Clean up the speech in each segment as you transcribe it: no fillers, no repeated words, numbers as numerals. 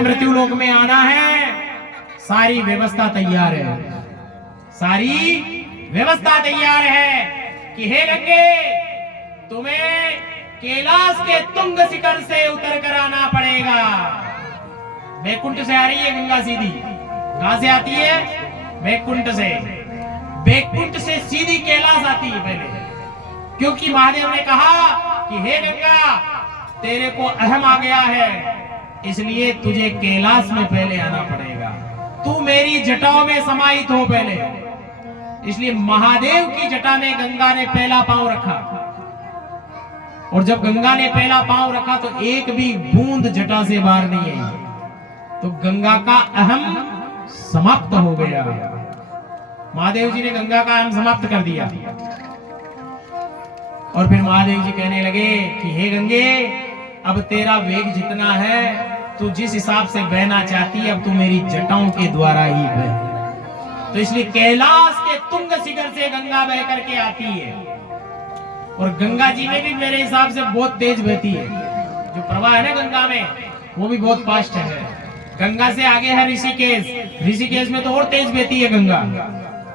तुम्हें मृत्यु लोक में आना है, सारी व्यवस्था तैयार है, सारी व्यवस्था तैयार है कि हे गंगे, तुम्हें कैलाश के तुंग शिखर से उतर कर आना पड़ेगा। बैकुंठ से आ रही है गंगा सीधी। कहां से आती है? बैकुंठ से। बैकुंठ से सीधी कैलाश आती है पहले, क्योंकि महादेव ने कहा कि हे गंगा, तेरे को अहम आ गया है, इसलिए तुझे कैलाश में पहले आना पड़ेगा। तू मेरी जटाओं में समाहित हो पहले। इसलिए महादेव की जटा में गंगा ने पहला पांव रखा, और जब गंगा ने पहला पांव रखा तो एक भी बूंद जटा से बाहर नहीं आई, तो गंगा का अहम समाप्त हो गया। महादेव जी ने गंगा का अहम समाप्त कर दिया। और फिर महादेव जी कहने लगे कि हे गंगे, अब तेरा वेग जितना है, तू जिस हिसाब से बहना चाहती है, अब तू मेरी जटाओं के द्वारा ही बह। तो इसलिए कैलाश के तुंग शिखर से गंगा बह करके आती है, और गंगा जी में भी मेरे हिसाब से बहुत तेज बहती है। जो प्रवाह है ना गंगा में, वो भी बहुत फास्ट है। गंगा से आगे है ऋषिकेश। ऋषिकेश में तो और तेज बहती है गंगा,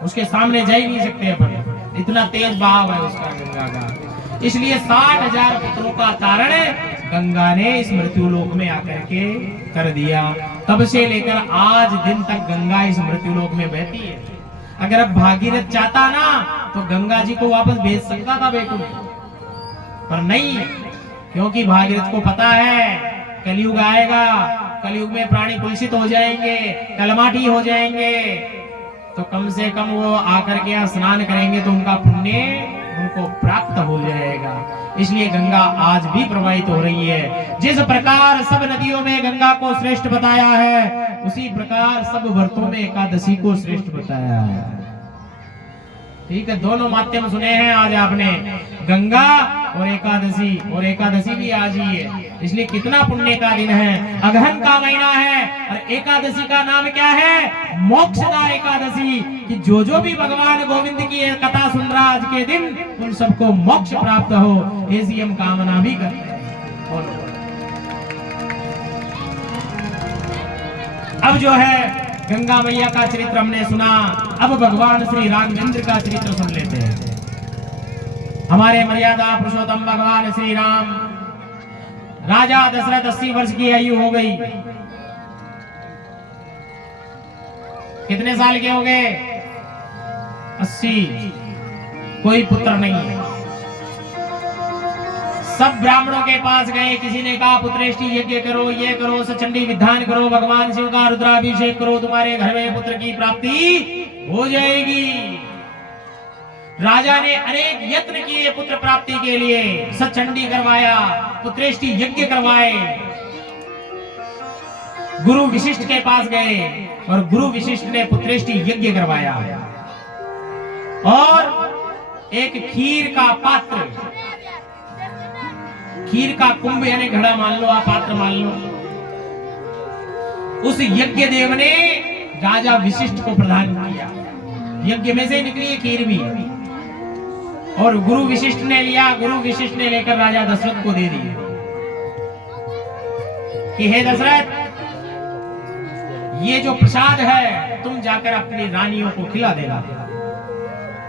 उसके सामने जा ही नहीं सकते अपन, इतना तेज बहाव है उसका गंगा का। इसलिए 60,000 पुत्रों का तारण गंगा ने इस मृत्यु लोक में आकर के कर दिया। तब से लेकर आज दिन तक गंगा इस मृत्यु लोक में बहती है। अगर अब भागीरथ चाहता ना, तो गंगा जी को वापस भेज सकता था बैकुंठ, पर नहीं, क्योंकि भागीरथ को पता है कलयुग आएगा, कलयुग में प्राणी कुलसित हो जाएंगे, कलमाटी हो जाएंगे, तो कम से कम वो आकर के यहाँ स्नान करेंगे तो उनका पुण्य उनको प्राप्त हो जाएगा। इसलिए गंगा आज भी प्रवाहित हो रही है। जिस प्रकार सब नदियों में गंगा को श्रेष्ठ बताया है, उसी प्रकार सब व्रतों में एकादशी को श्रेष्ठ बताया है। ठीक है, दोनों माध्यम सुने हैं आज आपने, गंगा और एकादशी भी आज ही है। इसलिए कितना पुण्य का दिन है, अगहन का महीना है, और एकादशी का नाम क्या है? मोक्षदा एकादशी। कि जो भी भगवान गोविंद की कथा सुन रहा आज के दिन, उन सबको मोक्ष प्राप्त हो, ऐसी हम कामना भी करते हैं। अब जो है गंगा मैया का चरित्र हमने सुना, अब भगवान श्री राघवेंद्र का चरित्र सुन लेते हैं। हमारे मर्यादा पुरुषोत्तम भगवान श्री राम, राजा दशरथ 80 वर्ष की आयु हो गई। कितने साल के हो गए? 80। कोई पुत्र नहीं है। सब ब्राह्मणों के पास गए, किसी ने कहा पुत्रेष्टि यज्ञ करो, ये करो, सचंडी विधान करो, भगवान शिव का रुद्राभिषेक करो, तुम्हारे घर में पुत्र की प्राप्ति हो जाएगी। राजा ने अनेक यत्न किए पुत्र प्राप्ति के लिए, सचंडी करवाया, पुत्रेष्टि यज्ञ करवाए। गुरु विशिष्ट के पास गए और गुरु विशिष्ट ने पुत्रेष्टि यज्ञ करवाया, और एक खीर का पात्र, खीर का कुंभ यानी घड़ा मान लो, आप पात्र मान लो, उस यज्ञ देव ने राजा विशिष्ट को प्रदान किया। यज्ञ में से निकली है खीर भी, और गुरु विशिष्ट ने लिया, गुरु विशिष्ट ने लेकर राजा दशरथ को दे दी कि हे दशरथ, ये जो प्रसाद है तुम जाकर अपनी रानियों को खिला देना,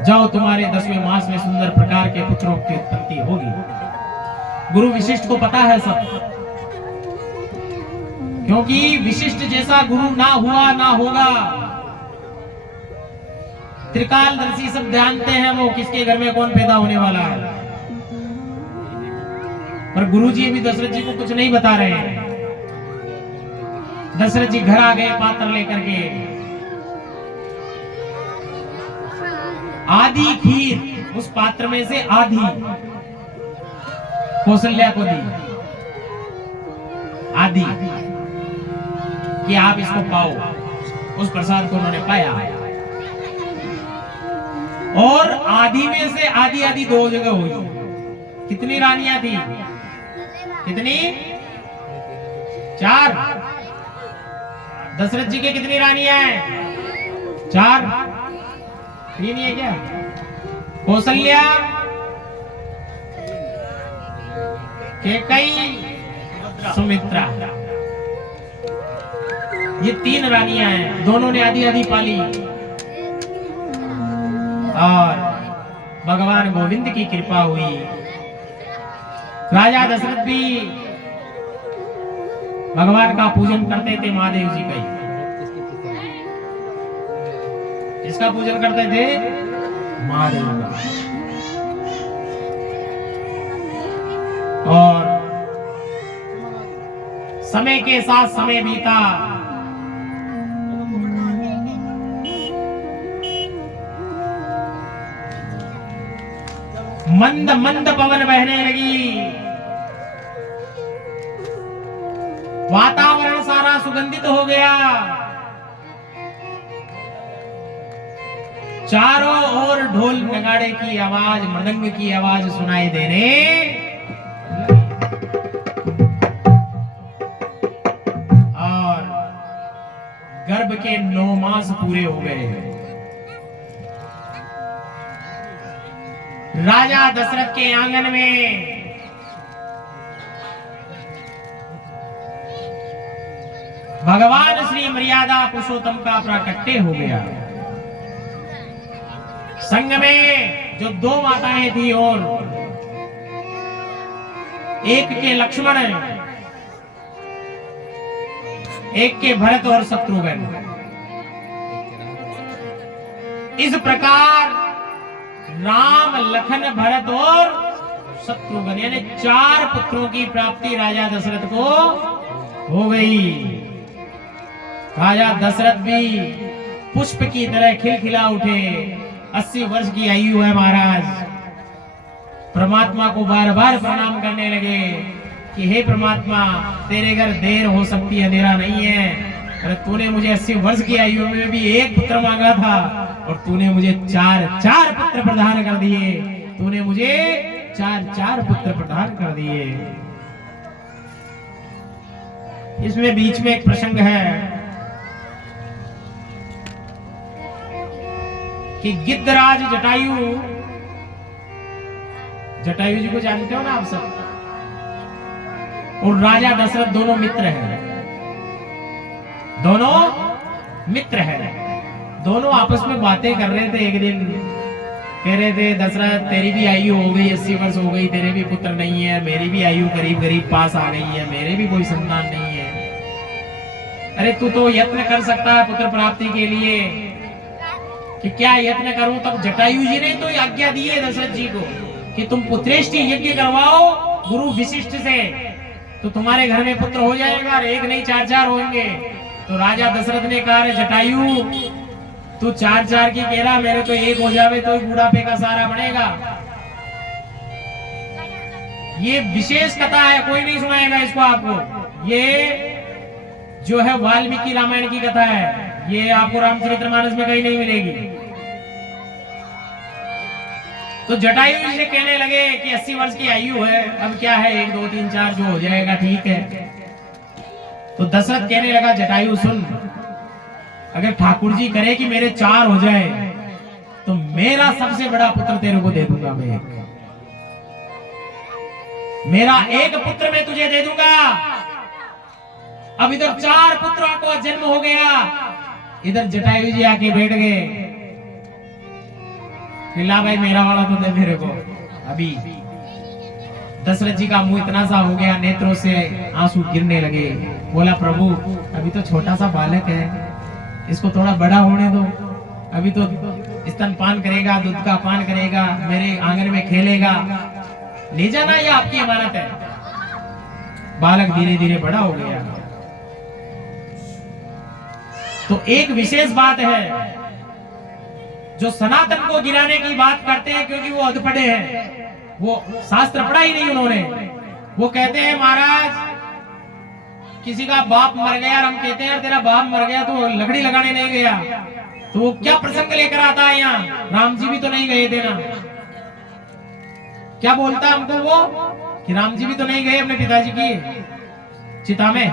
जाओ, तुम्हारे 10वें मास में सुंदर प्रकार के पुत्रों की उत्पत्ति होगी। गुरु विशिष्ट को पता है सब, क्योंकि विशिष्ट जैसा गुरु ना हुआ ना होगा। त्रिकालदर्शी सब जानते हैं वो किसके घर में कौन पैदा होने वाला है, पर गुरुजी अभी दशरथ जी को कुछ नहीं बता रहे हैं। दशरथ जी घर आ गए पात्र लेकर के, आधी खीर उस पात्र में से आधी कौशल्या को दी, आधी कि आप इसको पाओ। उस प्रसाद को उन्होंने पाया, और आधी में से आधी आधी 2 जगह हुई। कितनी रानियां थी? कितनी? 4। दशरथ जी के कितनी रानियां हैं? 4। 3 नहीं है क्या? कौशल्या, कैकेयी, सुमित्रा। ये 3 रानियां हैं, दोनों ने आधी आधी पाली। और भगवान गोविंद की कृपा हुई, राजा दशरथ भी भगवान का पूजन करते थे, महादेव जी का। इसका पूजन करते थे, महादेव का। और समय के साथ समय बीता, मंद मंद पवन बहने लगी, वातावरण सारा सुगंधित हो गया, चारों ओर ढोल नगाड़े की आवाज, मृदंग की आवाज सुनाई देने, और गर्भ के 9 मास पूरे हो गए। राजा दशरथ के आंगन में भगवान श्री मर्यादा पुरुषोत्तम का प्राकट्य हो गया। संग में जो 2 माताएं थी, और एक के लक्ष्मण, एक के भरत और शत्रुघ्न। इस प्रकार राम, लखन, भरत और शत्रुघ्न यानी 4 पुत्रों की प्राप्ति राजा दशरथ को हो गई। राजा दशरथ भी पुष्प की तरह खिलखिला उठे। 80 वर्ष की आयु है महाराज। परमात्मा को बार बार प्रणाम करने लगे कि हे परमात्मा, तेरे घर देर हो सकती है, अंधेरा नहीं है। अरे तूने मुझे 80 वर्ष की आयु में भी 1 पुत्र मांगा था, और तूने मुझे 4 पुत्र प्रदान कर दिए। तूने मुझे 4 पुत्र प्रदान कर दिए। इसमें बीच में एक प्रसंग है कि गिद्धराज जटायु जी को जानते हो ना आप सब, और राजा दशरथ दोनों मित्र हैं। दोनों आपस में बातें कर रहे थे। एक दिन कह रहे थे, दशरथ तेरी भी आयु हो गई, 80 वर्ष हो गई, तेरे भी पुत्र नहीं है, मेरी भी आयु करीब पास आ गई है, मेरे भी कोई संतान नहीं है। अरे तू तो यत्न कर सकता है पुत्र प्राप्ति के लिए, कि क्या यत्न करूं? तब जटायु जी ने तो आज्ञा दी है दशरथ जी को कि तुम पुत्रेष्टि यज्ञ करवाओ गुरु विशिष्ट से, तो तुम्हारे घर में पुत्र हो जाएगा, 1 नहीं 4 होंगे। तो राजा दशरथ ने कहा, जटायु तू 4 की कह रहा, मेरे तो 1 हो जावे तो बुढ़ापे का सहारा बनेगा। ये विशेष कथा है, कोई नहीं सुनाएगा इसको आपको। ये जो है वाल्मीकि रामायण की कथा है, ये आपको रामचरितमानस में कहीं नहीं मिलेगी। तो जटायु जी से कहने लगे कि 80 वर्ष की आयु है, अब क्या है 1 2 3 4 जो हो जाएगा ठीक है। तो दशरथ कहने लगा, जटायु सुन, अगर ठाकुर जी करे कि मेरे 4 हो जाए तो मेरा सबसे बड़ा पुत्र तेरे को दे दूंगा। मेरा 1 पुत्र मैं तुझे दे दूंगा। अब इधर 4 पुत्रों को जन्म हो गया। इधर जटायु जी आके बैठ गए, ला भाई मेरा वाला तो दे मेरे को। अभी दशरथ जी का मुंह इतना सा हो गया, नेत्रों से आंसू गिरने लगे। बोला, प्रभु अभी तो छोटा सा बालक है, इसको थोड़ा बड़ा होने दो, अभी तो स्तनपान करेगा, दूध का पान करेगा, मेरे आंगन में खेलेगा, ले जाना ये आपकी अमानत है। बालक धीरे धीरे बड़ा हो गया। तो एक विशेष बात है, जो सनातन को गिराने की बात करते हैं क्योंकि वो अधपढ़े हैं, वो शास्त्र पढ़ा ही नहीं उन्होंने। वो कहते हैं महाराज किसी का बाप मर गया, और हम कहते हैं तेरा बाप मर गया तो लकड़ी लगाने नहीं गया, तो वो क्या प्रसंग लेकर आता है यहाँ? राम जी भी तो नहीं गए थे ना। क्या बोलता हमको वो कि राम जी भी तो नहीं गए अपने पिताजी की चिता में।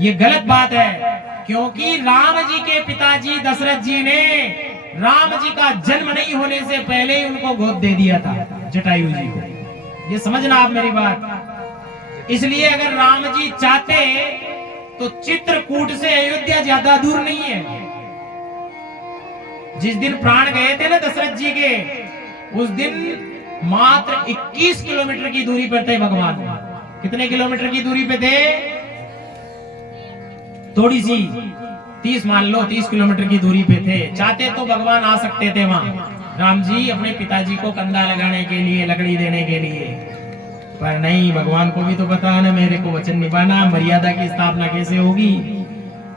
ये गलत बात है, क्योंकि राम जी के पिताजी दशरथ जी ने राम जी का जन्म नहीं होने से पहले ही उनको गोद दे दिया था जटायु जी को। ये समझना आप मेरी बात। इसलिए अगर राम जी चाहते तो चित्रकूट से अयोध्या ज्यादा दूर नहीं है। जिस दिन प्राण गए थे ना दशरथ जी के, उस दिन मात्र 21 किलोमीटर की दूरी पर थे भगवान। कितने किलोमीटर की दूरी पे थे? थोड़ी सी 30 मान लो, 30 किलोमीटर की दूरी पे थे। चाहते तो भगवान आ सकते थे वहां, राम जी अपने पिताजी को कंधा लगाने के लिए, लकड़ी देने के लिए, पर नहीं, भगवान को भी तो पता है ना मेरे को वचन निभाना, मर्यादा की स्थापना कैसे होगी,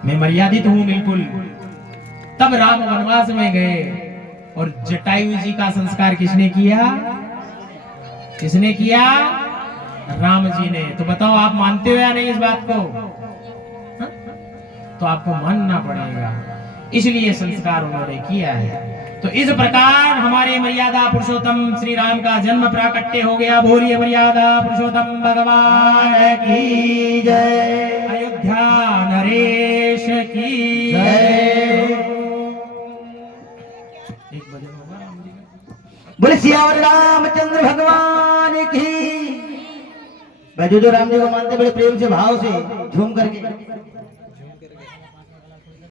मैं मर्यादित हूं बिल्कुल। तब राम वनवास में गए और जटायु जी का संस्कार किसने किया? किसने किया? राम जी ने। तो बताओ आप मानते हो या नहीं इस बात को? हा? तो आपको मानना पड़ेगा, इसलिए संस्कार उन्होंने किया है। तो इस प्रकार हमारे मर्यादा पुरुषोत्तम श्री राम का जन्म प्राकट्य हो गया। बोलिए मर्यादा पुरुषोत्तम भगवान की जय, अयोध्या नरेश की जय। एक भजन होगा राम जी का। बोले सियावर रामचंद्र भगवान की। जो राम जी को मानते बड़े प्रेम से भाव से झूम करके